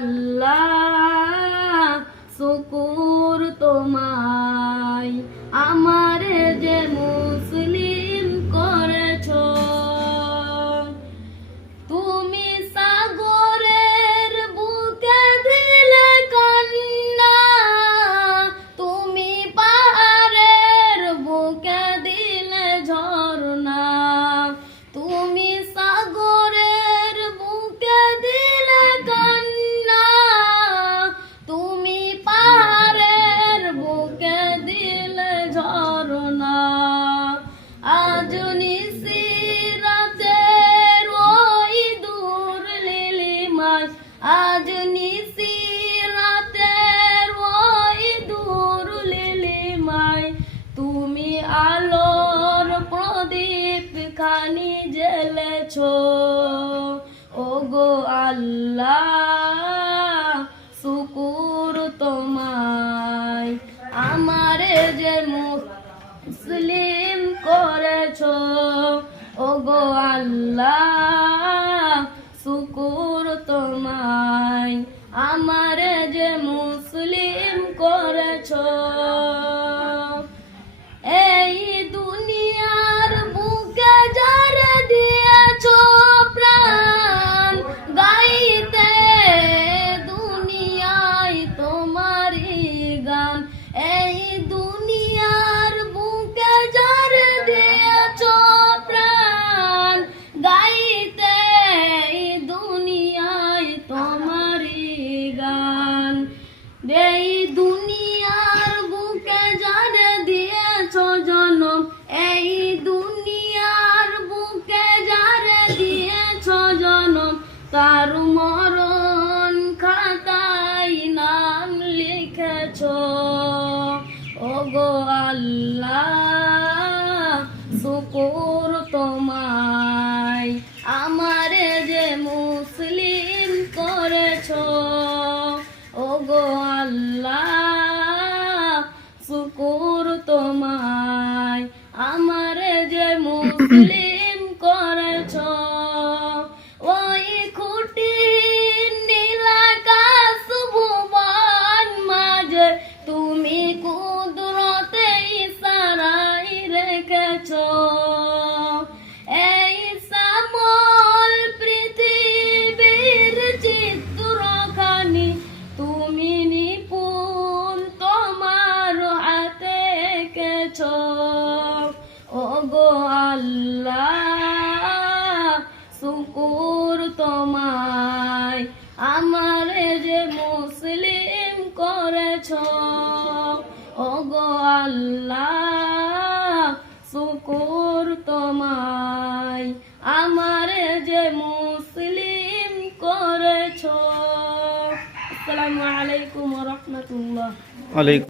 আল্লাহ শুকুর তোমায় আমারে যে মুসলিম করেছো। তুমি সাগরের বুকে দিলে কান্না, তুমি পাহাড়ের বুকে দিলে ঝরনা, তুমি সাগরের বুকে দিলে কান্না, তুমি পাহাড়ের বুকে দিলে ঝরনা। আজ নিশিরাতের ওই দূর নীলিমায়, আজ নিশিরাতের ওই দূর নীলিমায়, তুমি আলোর প্রদীপ খানি জ্বেলেছো। ওগো আল্লাহ শুকুর তোমায় আমারে যে মুসলিম করেছো। ওগো আল্লাহ শুকুর তোমায় আমারে যে মুসলিম করেছো। এই দুনিয়ার বুকে যারে দিয়েছো প্রাণ, গাইতে দুনিয়ায় তোমারই গান। এই দুনিয়ার বুকে যারে দিয়েছো প্রাণ, গাইতে দুনিয়ায় তোমারই গান। এই দুনিয়ার বুকে যারে দিয়েছো জনম, এই দুনিয়ার বুকে যারে দিয়েছো জনম, তার মরণ খাতায় নাম লিখেছো। ওগো আল্লাহ শুকুর তোমায় আমারে যে মুসলিম করেছো। ওগো আল্লাহ শুকুর তোমায় আমারে যে মুসলিম করেছো। ওই খুঁটি নীলাকাশ ভুবন মাঝে তুমি কুদরতে ইশারায় রেখেছো। এই শ্যামল পৃথিবীর চিত্রখানি তুমি নিপুণ তোমার হাতে এঁকেছো। ওগো আল্লাহ শুকুর তোমায় আমারে যে মুসলিম করেছো। ওগো আল্লাহ শুকুর তোমায় আমারে যে মুসলিম করেছো। আসসালামু আলাইকুম ওয়া রাহমাতুল্লাহ।